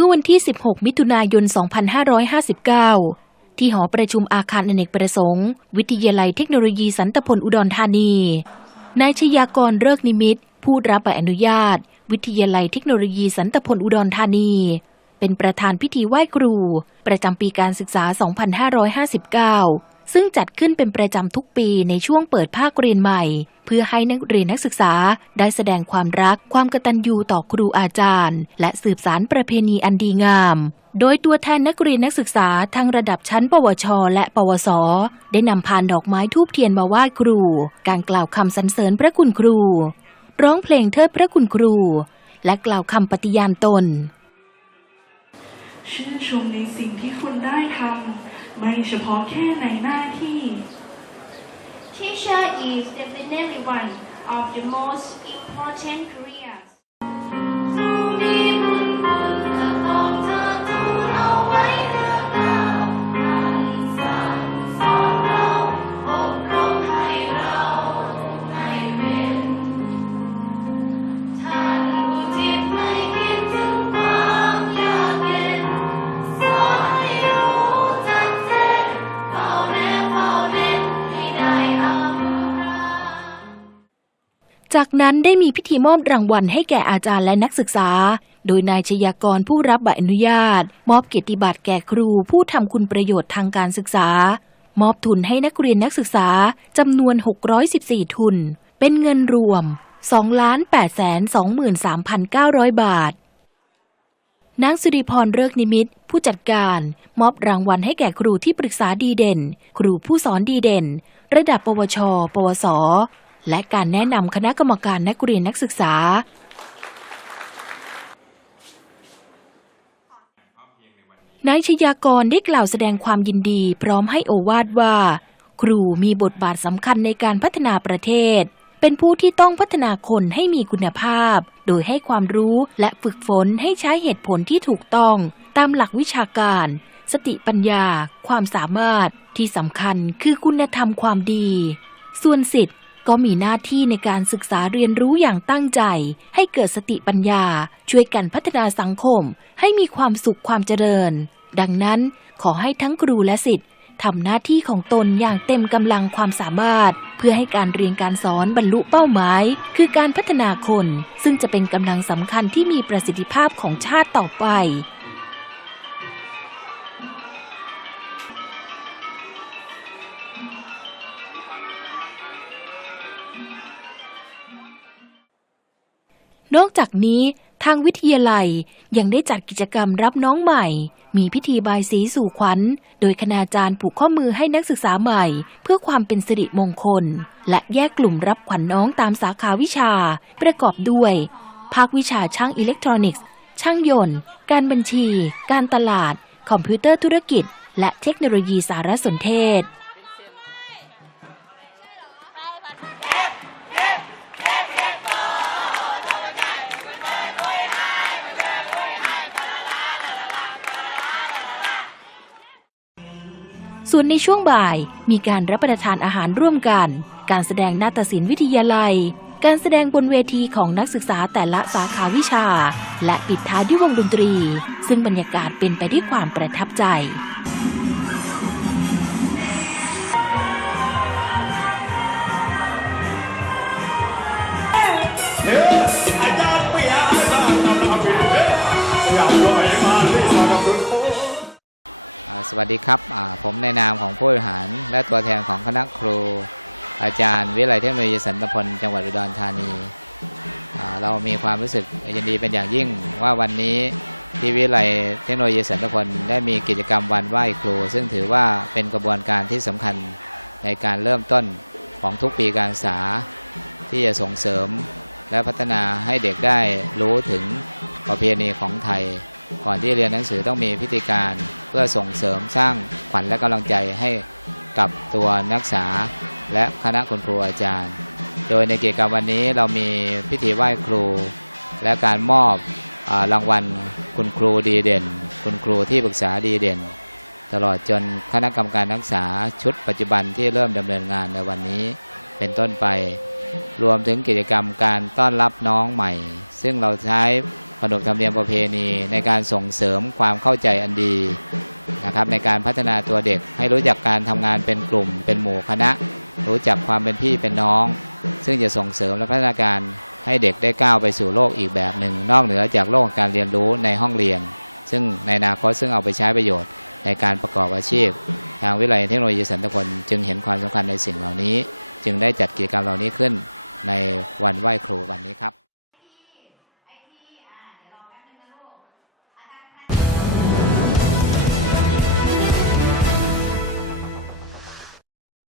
มื่อวันที่ 16 มิถุนายน 2559 ที่หอประชุมอาคารอเนกประสงค์ วิทยาลัยเทคโนโลยีสันตพลอุดรธานี นายชยากรเลิกนิมิตรผู้รับใบอนุญาต วิทยาลัยเทคโนโลยีสันตพลอุดรธานี เป็นประธานพิธีไหว้ครู ประจำปีการศึกษา 2559 ซึ่งจัดขึ้นเป็นประจำทุกปีในช่วงเปิดภาคเรียนใหม่ เพื่อให้นักเรียนนักศึกษาได้แสดงความรักความกตัญญูต่อครูอาจารย์ และสืบสารประเพณีอันดีงาม โดยตัวแทนนักเรียนนักศึกษาทั้งระดับชั้น ปวช และ ปวส ได้นำพานดอกไม้ทูบเทียนมาไหว้ครู การกล่าวคำสรรเสริญพระคุณครู ร้องเพลงเทิดพระคุณครู และกล่าวคำปฏิญาณตน ชื่นชมในสิ่งที่คุณได้ทำไม่เฉพาะแค่ในหน้าที่ Teacher is definitely one of the most important career จากนั้นได้มีพิธีมอบรางวัลให้แก่อาจารย์และนักศึกษา โดยนายชยากรผู้รับใบอนุญาต มอบเกียรติบัตรแก่ครูผู้ทำคุณประโยชน์ทางการศึกษา มอบทุนให้นักเรียนนักศึกษาจำนวน 614 ทุน เป็นเงินรวม 2,823,900 บาทนางสิริพรเลิกนิมิต ผู้จัดการ มอบรางวัลให้แก่ครูที่ปรึกษาดีเด่น ครูผู้สอนดีเด่น ระดับปวช ปวส และการแนะนำคณะกรรมการนักเรียนนักศึกษา นายชยากรได้กล่าวแสดงความยินดี พร้อมให้โอวาทว่า ครูมีบทบาทสำคัญในการพัฒนาประเทศ เป็นผู้ที่ต้องพัฒนาคนให้มีคุณภาพ โดยให้ความรู้และฝึกฝนให้ใช้เหตุผลที่ถูกต้อง ตามหลักวิชาการ สติปัญญา ความสามารถที่สำคัญคือคุณธรรมความดี ส่วนสิทธิ ก็มีหน้าที่ในการศึกษาเรียนรู้อย่างตั้งใจ ให้เกิดสติปัญญา ช่วยกันพัฒนาสังคม ให้มีความสุขความเจริญ ดังนั้นขอให้ทั้งครูและสิทธิ์ทำหน้าที่ของตนอย่างเต็มกำลังความสามารถ เพื่อให้การเรียนการสอนบรรลุเป้าหมาย คือการพัฒนาคน ซึ่งจะเป็นกำลังสำคัญที่มีประสิทธิภาพของชาติต่อไป นอกจากนี้ทางวิทยาลัยยังได้จัดกิจกรรมรับน้องใหม่ มีพิธีบายสีสู่ขวัญ โดยคณาจารย์ผูกข้อมือให้นักศึกษาใหม่ เพื่อความเป็นสิริมงคล และแยกกลุ่มรับขวัญน้องตามสาขาวิชา ประกอบด้วย ภาควิชาช่างอิเล็กทรอนิกส์ ช่างยนต์ การบัญชี การตลาด คอมพิวเตอร์ธุรกิจ และเทคโนโลยีสารสนเทศ ส่วนในช่วงบ่ายมีการรับประทานอาหารร่วมกัน การแสดงนาฏศิลป์วิทยาลัย การแสดงบนเวทีของนักศึกษาแต่ละสาขาวิชา และปิดท้ายด้วยวงดนตรี ซึ่งบรรยากาศเป็นไปด้วยความประทับใจอาจารย์เปียอาจารย์นำลาบินเฮ้ยอยากลอยมาที่สากับคุณโอ้อ่า สวัสดีครับผมในนามของผู้บริหาร และตัวแทนของคณะครู อาจารย์วิไลเทคโนโลยีสันตพลจังหวัดอุดรธานี เรามีความรู้สึกยินดีเป็นอย่างยิ่งว่าวันนี้ที่วิไลเทคโนโลยีสันตพลได้มีกิจกรรมวันไหว้ครู ซึ่งถือว่าเป็นกระบวนการที่สำคัญในการเริ่มต้นของทุกปีการศึกษาที่จะส่งเสริมและพัฒนาให้เด็กได้รู้ถึงประเพณีของไทย ก่อนที่เรียนหนังสือต้องมีพิธีการเพื่อส่งเสริมสร้างขวัญและกำลังใจให้กับตัวนักศึกษาและคณะคุณครูอาจารย์ โดยในกิจกรรมวันนี้เรามีพิธีไหว้ครู และการมอบอรางวัลคุณครูดีเด่น คุณครูที่ปรึกษาดีเด่น ตลอดจนคณะกรรมการนักศึกษาชุดปัจจุบันที่เริ่มดำเนินงานในวันนี้เป็นต้นไป รวมถึงกิจกรรมการต้อนรับน้องใหม่ ซึ่งเราใช้ ขนบธรรมเนียมประเพณี ในการส่งเสริมความเข้าใจอันดีนะครับ ในการพัฒนาตัวเด็กให้รู้จักการทำงานเป็นกลุ่ม เป็นหมู่คณะ รู้จักความเป็นพี่เป็นน้อง ซึ่งจะส่งเสริมและพัฒนาการให้เด็กได้ก้าวไปสู่โลกอีกแบบหนึ่ง นอกเหนือจากโลกของการเรียนรู้ในห้องเรียน ซึ่งในอนาคตซึ่งเอาไปใช้ประโยชน์ในการประกอบอาชีพ ทางวิทยาลัยเทคโนโลยีสันตพลจึงเห็นความสำคัญในสิ่งเหล่านี้ จึงได้จัดกิจกรรมเหล่านี้ขึ้นในวันไหว้ครูวันนี้ครับ